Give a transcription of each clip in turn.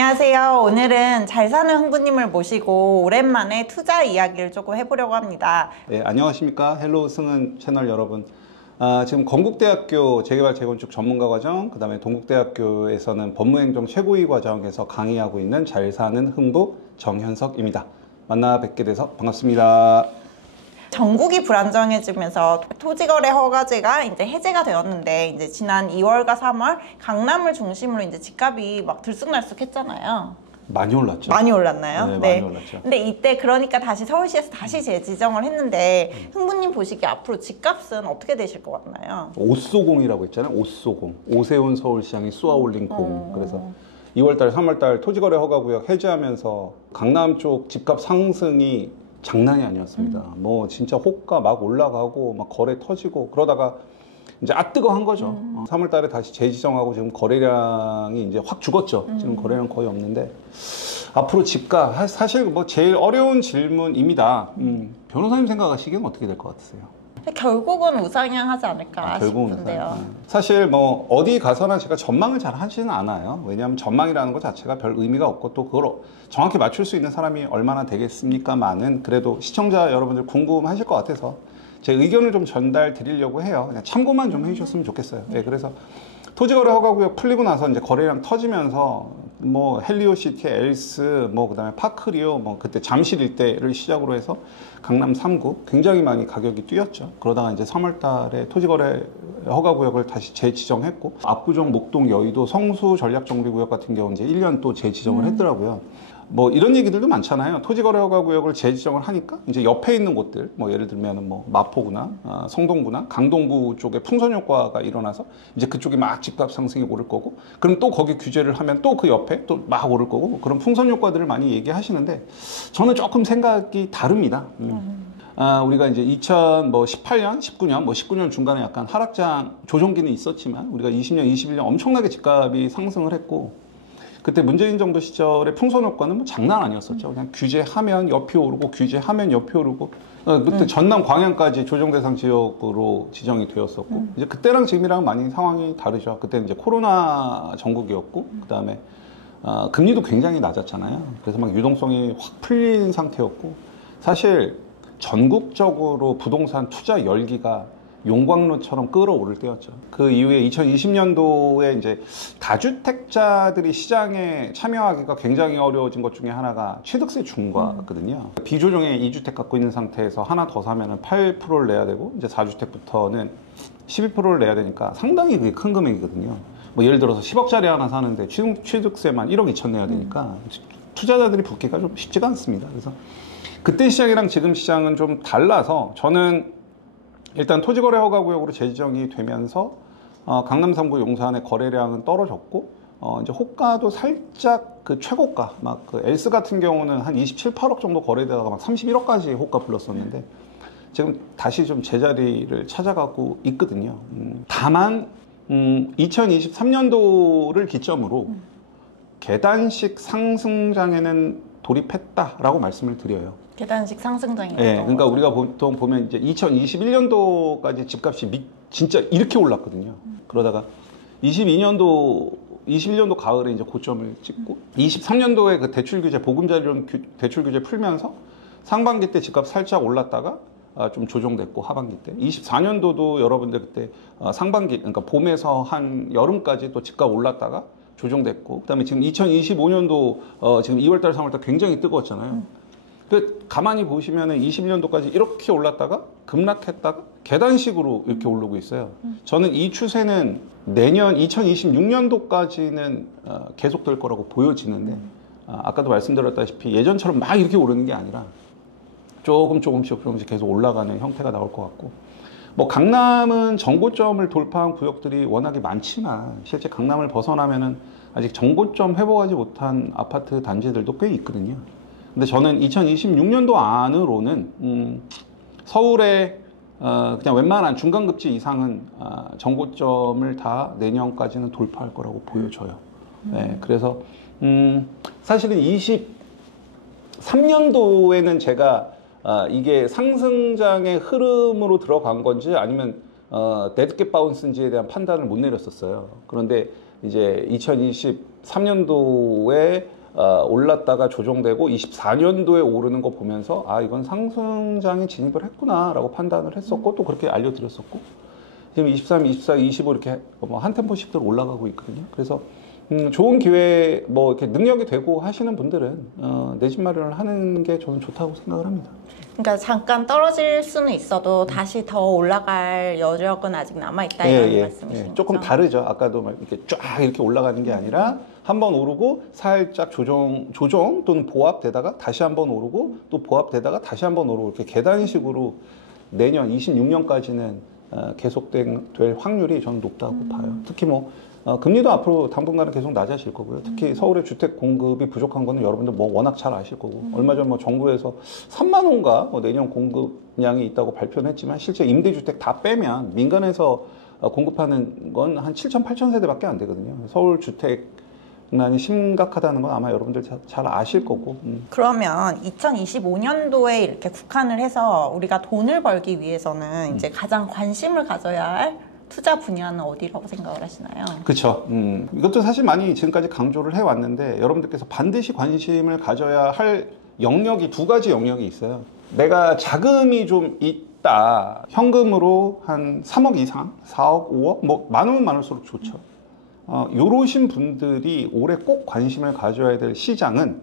안녕하세요. 오늘은 잘 사는 흥부님을 모시고 오랜만에 투자 이야기를 조금 해보려고 합니다. 네, 안녕하십니까. 헬로우 승은 채널 여러분. 지금 건국대학교 재개발 재건축 전문가과정, 그 다음에 동국대학교에서는 법무행정 최고위 과정에서 강의하고 있는 잘 사는 흥부 정현석입니다. 만나 뵙게 돼서 반갑습니다. 전국이 불안정해지면서 토지거래 허가제가 이제 해제가 되었는데, 이제 지난 2월과 3월 강남을 중심으로 이제 집값이 막 들쑥날쑥했잖아요. 많이 올랐죠? 많이 올랐나요? 네, 많이 올랐죠. 근데 이때 그러니까 다시 서울시에서 다시 재지정을 했는데, 흥부님 보시기에 앞으로 집값은 어떻게 되실 것 같나요? 오쏘공이라고 있잖아요. 오쏘공. 오세훈 서울시장이 쏘아올린 공. 그래서 2월달, 3월달 토지거래 허가구역 해제하면서 강남 쪽 집값 상승이 장난이 아니었습니다. 뭐 진짜 호가 막 올라가고 막 거래 터지고 그러다가 이제 뜨거한 거죠. 3월 달에 다시 재지정하고 지금 거래량이 이제 확 죽었죠. 지금 거래량 거의 없는데 앞으로 집값 사실 뭐 제일 어려운 질문입니다. 변호사님 생각하시기엔 어떻게 될 것 같으세요? 결국은 우상향하지 않을까 결국은 싶은데요. 사실 뭐 어디 가서나 제가 전망을 잘 하지는 않아요. 왜냐하면 전망이라는 것 자체가 별 의미가 없고 또 그걸 정확히 맞출 수 있는 사람이 얼마나 되겠습니까만은 그래도 시청자 여러분들 궁금하실 것 같아서 제 의견을 좀 전달 드리려고 해요. 그냥 참고만 좀 해주셨으면 좋겠어요. 네, 그래서 토지거래 허가구역 풀리고 나서 이제 거래량 터지면서 뭐 헬리오시티, 엘스, 뭐 그다음에 파크리오, 뭐 그때 잠실 일대를 시작으로 해서 강남 3구 굉장히 많이 가격이 뛰었죠. 그러다가 이제 3월달에 토지거래 허가구역을 다시 재지정했고 압구정, 목동, 여의도, 성수 전략정비구역 같은 경우 이제 1년 또 재지정을 했더라고요. 뭐 이런 얘기들도 많잖아요. 토지거래 허가구역을 재지정을 하니까 이제 옆에 있는 곳들, 뭐 예를 들면 뭐 마포구나 성동구나 강동구 쪽에 풍선 효과가 일어나서 이제 그쪽이 막 집값 상승이 오를 거고, 그럼 또 거기 규제를 하면 또 그 옆에 또 막 오를 거고, 뭐 그런 풍선 효과들을 많이 얘기하시는데 저는 조금 생각이 다릅니다. 우리가 이제 2018년, 19년, 뭐 19년 중간에 약간 하락장 조정기는 있었지만 우리가 20년, 21년 엄청나게 집값이 상승을 했고. 그때 문재인 정부 시절의 풍선 효과는 뭐 장난 아니었었죠. 그냥 규제하면 옆이 오르고 규제하면 옆이 오르고 그때 전남 광양까지 조정 대상 지역으로 지정이 되었었고 이제 그때랑 지금이랑 많이 상황이 다르죠. 그때 이제 코로나 전국이었고 그다음에 금리도 굉장히 낮았잖아요. 그래서 막 유동성이 확 풀린 상태였고 사실 전국적으로 부동산 투자 열기가 용광로처럼 끌어오를 때였죠. 그 이후에 2020년도에 이제 다주택자들이 시장에 참여하기가 굉장히 어려워진 것 중에 하나가 취득세 중과거든요. 비조정에 2주택 갖고 있는 상태에서 하나 더 사면은 8%를 내야 되고 이제 4주택부터는 12%를 내야 되니까 상당히 그게 큰 금액이거든요. 뭐 예를 들어서 10억짜리 하나 사는데 취득세만 1억 2천 내야 되니까 투자자들이 붙기가 좀 쉽지가 않습니다. 그래서 그때 시장이랑 지금 시장은 좀 달라서 저는 일단 토지거래 허가구역으로 재지정이 되면서 강남 3구 용산의 거래량은 떨어졌고 이제 호가도 살짝 그 최고가 막 그 엘스 같은 경우는 한 27, 8억 정도 거래되다가 막 31억까지 호가 불렀었는데 지금 다시 좀 제자리를 찾아가고 있거든요. 다만 2023년도를 기점으로 계단식 상승장에는 돌입했다라고 말씀을 드려요. 계단식 상승장이었던 네, 그러니까 우리가 보통 보면 이제 2021년도까지 집값이 진짜 이렇게 올랐거든요. 그러다가 21년도 가을에 이제 고점을 찍고 23년도에 그 대출 규제 보금자리론 대출 규제 풀면서 상반기 때 집값 살짝 올랐다가 좀 조정됐고 하반기 때 24년도도 여러분들 그때 상반기 그러니까 봄에서 한 여름까지 또 집값 올랐다가 조정됐고 그다음에 지금 2025년도 지금 2월달 3월달 굉장히 뜨거웠잖아요. 그 가만히 보시면은 21년도까지 이렇게 올랐다가 급락했다가 계단식으로 이렇게 오르고 있어요. 저는 이 추세는 내년 2026년도까지는 계속될 거라고 보여지는데 아까도 말씀드렸다시피 예전처럼 막 이렇게 오르는 게 아니라 조금씩 계속 올라가는 형태가 나올 것 같고 뭐 강남은 정고점을 돌파한 구역들이 워낙에 많지만 실제 강남을 벗어나면은 아직 정고점 회복하지 못한 아파트 단지들도 꽤 있거든요. 근데 저는 2026년도 안으로는 서울의 그냥 웬만한 중간급지 이상은 정고점을 다 내년까지는 돌파할 거라고 보여져요. 네, 그래서 사실은 23년도에는 제가 이게 상승장의 흐름으로 들어간 건지 아니면 데드캣 바운스인지에 대한 판단을 못 내렸었어요. 그런데 이제 2020 23년도에 올랐다가 조정되고 24년도에 오르는 거 보면서 아 이건 상승장에 진입을 했구나라고 판단을 했었고 또 그렇게 알려드렸었고 지금 23, 24, 25 이렇게 한 템포씩들 올라가고 있거든요. 그래서 좋은 기회 뭐 이렇게 능력이 되고 하시는 분들은 내 집 마련을 하는 게 저는 좋다고 생각을 합니다. 그러니까 잠깐 떨어질 수는 있어도 다시 더 올라갈 여력은 아직 남아있다 이런 말씀이신 거죠? 조금 다르죠. 아까도 막 이렇게 쫙 이렇게 올라가는 게 아니라 한번 오르고 살짝 조정 또는 보합되다가 다시 한번 오르고 또 보합되다가 다시 한번 오르고 이렇게 계단식으로 내년 26년까지는 계속될 확률이 저는 높다고 봐요. 특히 뭐 금리도 앞으로 당분간은 계속 낮아질 거고요. 특히 서울의 주택 공급이 부족한 거는 여러분들 뭐 워낙 잘 아실 거고 얼마 전 뭐 정부에서 3만 호인가 뭐 내년 공급량이 있다고 발표는 했지만 실제 임대주택 다 빼면 민간에서 공급하는 건 한 7천, 8천 세대밖에 안 되거든요. 서울 주택난이 심각하다는 건 아마 여러분들 잘 아실 거고. 그러면 2025년도에 이렇게 국한을 해서 우리가 돈을 벌기 위해서는 이제 가장 관심을 가져야 할 투자 분야는 어디라고 생각을 하시나요? 그렇죠. 이것도 사실 많이 지금까지 강조를 해왔는데 여러분들께서 반드시 관심을 가져야 할 영역이 두 가지 영역이 있어요. 내가 자금이 좀 있다. 현금으로 한 3억 이상, 4억, 5억, 뭐 많으면 많을수록 좋죠. 요러신 분들이 올해 꼭 관심을 가져야 될 시장은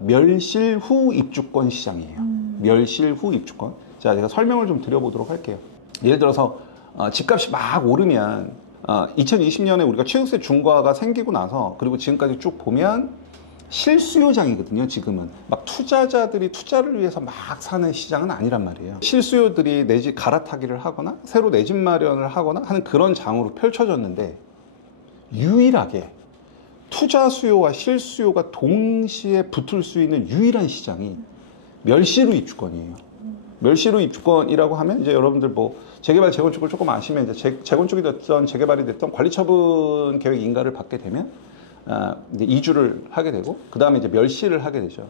멸실 후 입주권 시장이에요. 멸실 후 입주권. 자, 제가 설명을 좀 드려보도록 할게요. 예를 들어서 집값이 막 오르면 2020년에 우리가 취득세 중과가 생기고 나서 그리고 지금까지 쭉 보면 실수요장이거든요. 지금은 막 투자자들이 투자를 위해서 막 사는 시장은 아니란 말이에요. 실수요들이 내 집 갈아타기를 하거나 새로 내 집 마련을 하거나 하는 그런 장으로 펼쳐졌는데 유일하게 투자 수요와 실수요가 동시에 붙을 수 있는 유일한 시장이 멸시로 입주권이에요. 멸시로 입주권이라고 하면 이제 여러분들 뭐 재개발 재건축을 조금 아시면 이제 재건축이 됐던 재개발이 됐던 관리처분 계획 인가를 받게 되면 이제 이주를 하게 되고 그 다음에 이제 멸실을 하게 되죠.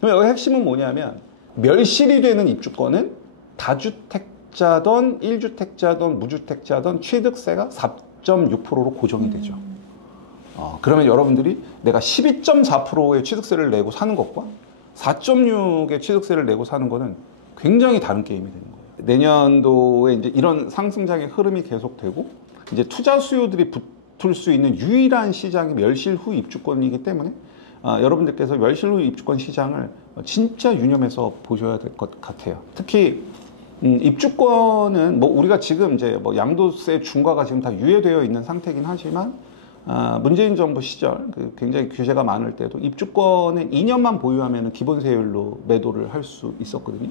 그럼 여기 핵심은 뭐냐면 멸실이 되는 입주권은 다주택자든 1주택자든 무주택자든 취득세가 4.6%로 고정이 되죠. 그러면 여러분들이 내가 12.4%의 취득세를 내고 사는 것과 4.6의 취득세를 내고 사는 거는 굉장히 다른 게임이 되는 거예요. 내년도에 이제 이런 상승장의 흐름이 계속되고 이제 투자 수요들이 붙을 수 있는 유일한 시장이 멸실 후 입주권이기 때문에 여러분들께서 멸실 후 입주권 시장을 진짜 유념해서 보셔야 될 것 같아요. 특히 입주권은 뭐 우리가 지금 이제 뭐 양도세 중과가 지금 다 유예되어 있는 상태이긴 하지만 문재인 정부 시절 굉장히 규제가 많을 때도 입주권은 2년만 보유하면 기본세율로 매도를 할 수 있었거든요.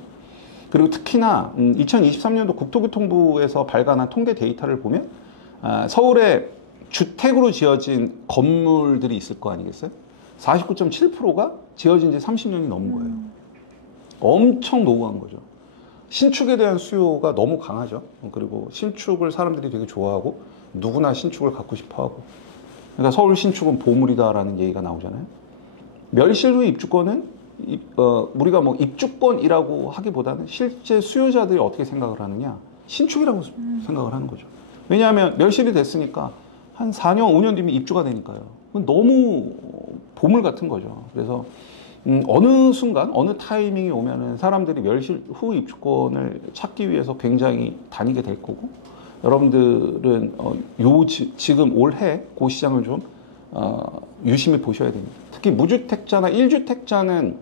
그리고 특히나 2023년도 국토교통부에서 발간한 통계 데이터를 보면 서울에 주택으로 지어진 건물들이 있을 거 아니겠어요? 49.7%가 지어진 지 30년이 넘은 거예요. 엄청 노후한 거죠. 신축에 대한 수요가 너무 강하죠. 그리고 신축을 사람들이 되게 좋아하고 누구나 신축을 갖고 싶어 하고 그러니까 서울 신축은 보물이다라는 얘기가 나오잖아요. 멸실 후 입주권은 우리가 뭐 입주권이라고 하기보다는 실제 수요자들이 어떻게 생각을 하느냐 신축이라고 생각을 하는 거죠. 왜냐하면 멸실이 됐으니까 한 4년, 5년 뒤면 입주가 되니까요. 그건 너무 보물 같은 거죠. 그래서 어느 순간, 어느 타이밍이 오면은 사람들이 멸실 후 입주권을 찾기 위해서 굉장히 다니게 될 거고 여러분들은 지금 올해 그 시장을 좀 유심히 보셔야 됩니다. 특히 무주택자나 1주택자는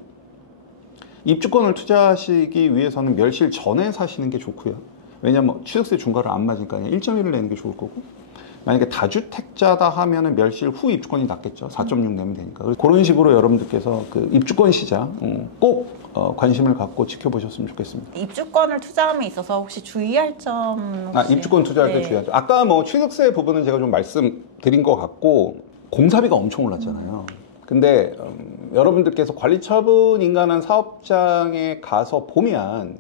입주권을 투자하시기 위해서는 멸실 전에 사시는 게 좋고요. 왜냐하면 취득세 중과를 안 맞으니까 1.1을 내는 게 좋을 거고 만약에 다주택자다 하면은 멸실 후 입주권이 낫겠죠. 4.6 내면 되니까. 그런 식으로 여러분들께서 그 입주권 시장 꼭 관심을 갖고 지켜보셨으면 좋겠습니다. 입주권을 투자함에 있어서 혹시 주의할 점 혹시? 입주권 투자할 때 주의하죠. 아까 뭐 취득세 부분은 제가 좀 말씀드린 것 같고 공사비가 엄청 올랐잖아요. 근데 여러분들께서 관리처분 인가한 사업장에 가서 보면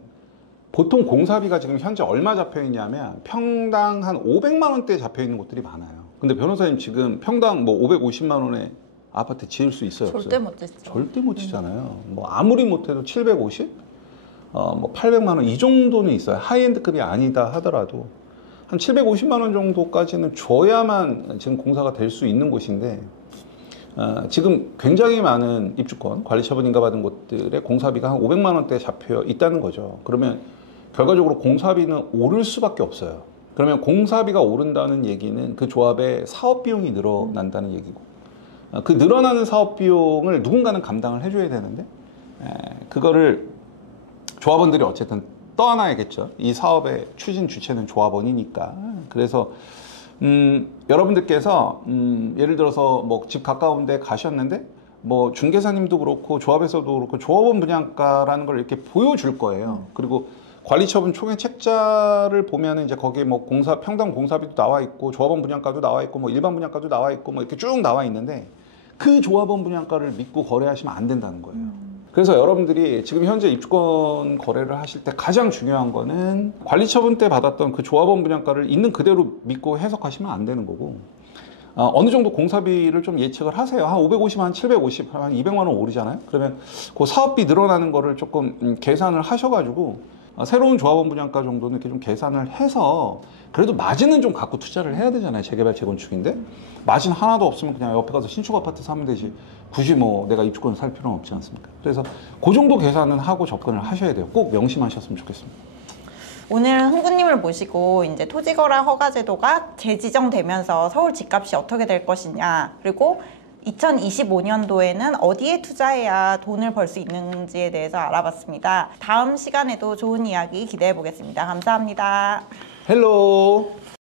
보통 공사비가 지금 현재 얼마 잡혀 있냐면 평당 한 500만 원대 잡혀 있는 곳들이 많아요. 근데 변호사님 지금 평당 뭐 550만 원에 아파트 지을 수 있어요? 절대 없어요? 못 짓죠. 절대 못 지잖아요. 뭐 아무리 못해도 750? 뭐 800만 원 이 정도는 있어요. 하이엔드급이 아니다 하더라도 한 750만 원 정도까지는 줘야만 지금 공사가 될 수 있는 곳인데 지금 굉장히 많은 입주권, 관리처분 인가받은 곳들의 공사비가 한 500만 원대에 잡혀 있다는 거죠. 그러면 결과적으로 공사비는 오를 수밖에 없어요. 그러면 공사비가 오른다는 얘기는 그 조합의 사업 비용이 늘어난다는 얘기고, 그 늘어나는 사업 비용을 누군가는 감당을 해줘야 되는데, 그거를 조합원들이 어쨌든 떠안아야겠죠. 이 사업의 추진 주체는 조합원이니까. 그래서 여러분들께서 예를 들어서 뭐 집 가까운 데 가셨는데 뭐 중개사님도 그렇고 조합에서도 그렇고 조합원 분양가라는 걸 이렇게 보여줄 거예요. 그리고 관리처분 총액 책자를 보면은 이제 거기에 뭐 평당 공사비도 나와 있고 조합원 분양가도 나와 있고 뭐 일반 분양가도 나와 있고 뭐 이렇게 쭉 나와 있는데 그 조합원 분양가를 믿고 거래하시면 안 된다는 거예요. 그래서 여러분들이 지금 현재 입주권 거래를 하실 때 가장 중요한 거는 관리처분 때 받았던 그 조합원 분양가를 있는 그대로 믿고 해석하시면 안 되는 거고, 어느 정도 공사비를 좀 예측을 하세요. 한 550, 한 750, 한 200만 원 오르잖아요. 그러면 그 사업비 늘어나는 거를 조금 계산을 하셔가지고 새로운 조합원 분양가 정도는 이렇게 좀 계산을 해서 그래도 마진은 좀 갖고 투자를 해야 되잖아요. 재개발, 재건축인데 마진 하나도 없으면 그냥 옆에 가서 신축 아파트 사면 되지 굳이 뭐 내가 입주권 살 필요는 없지 않습니까? 그래서 그 정도 계산은 하고 접근을 하셔야 돼요. 꼭 명심하셨으면 좋겠습니다. 오늘은 흥구님을 모시고 이제 토지거래 허가 제도가 재지정되면서 서울 집값이 어떻게 될 것이냐, 그리고 2025년도에는 어디에 투자해야 돈을 벌 수 있는지에 대해서 알아봤습니다. 다음 시간에도 좋은 이야기 기대해 보겠습니다. 감사합니다. 헬로.